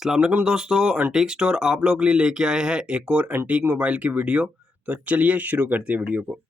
अस्सलाम वालेकुम दोस्तों, एंटीक स्टोर आप लोग के लिए लेके आए हैं एक और एंटीक मोबाइल की वीडियो। तो चलिए शुरू करते हैं वीडियो को।